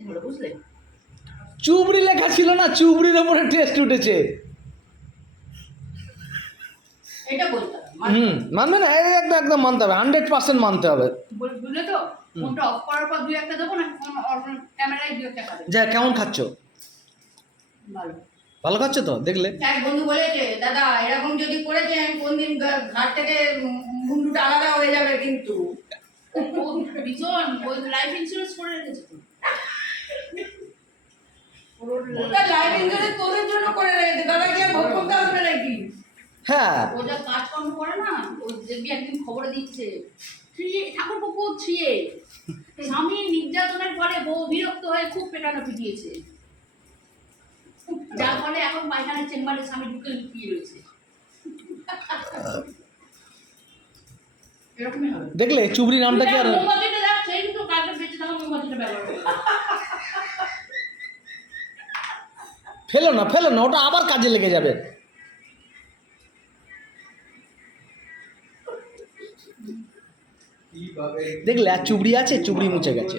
বুঝলে, চুবড়ি লেখা ছিল না, চুবড়ির ওপরে টেস্ট উঠেছে। এটা বলতে হবে, মানবে না? একদম একদম মানতে হবে, 100% মানতে হবে। বুঝলে তো? ফোনটা অফ করার পর দুই একটা দেবো না, ক্যামেরায় দুই একটা খাবে। যা, কেমন খাচ্ছ? ভালো। ভালো খাচ্ছ তো? দেখলে এক বন্ধু বলেছে, দাদা এরকম যদি করেছেন কোনদিন ঘাট থেকে মুন্ডুটা আলাদা হয়ে যাবে কিন্তু। ভীষণ, ওই লাইফ ইন্স্যুরেন্স করে রেখেছে তো। ওটা লাইফ ইন্স্যুরেন্স তোদের জন্য করে রেখেছে, দাদা কি আর ভোগ করতে আসবে নাকি? হ্যাঁ, ও যা কাজকর্ম করে না, ও দেখবি একদিন খবরে দিচ্ছে ঠাকুর পুকুর ছিয়ে স্বামী নির্যাতনের পরে বউ বিরক্ত হয়ে খুব পেটানো পিটিয়েছে, যার ফলে এখন পায়খানার চেম্বারে স্বামী ঢুকে লুকিয়ে রয়েছে। এরকমই হবে। দেখলে চুবড়ি নামটা কি আর মোমবাতিটা যাচ্ছে, কিন্তু কাজে বেঁচে থাকা মোমবাতিটা ব্যবহার করে ফেলো না, ফেলো না, ওটা আবার কাজে লেগে যাবে। দেখলে আর চুবড়ি আছে, চুবড়ি মুছে গেছে।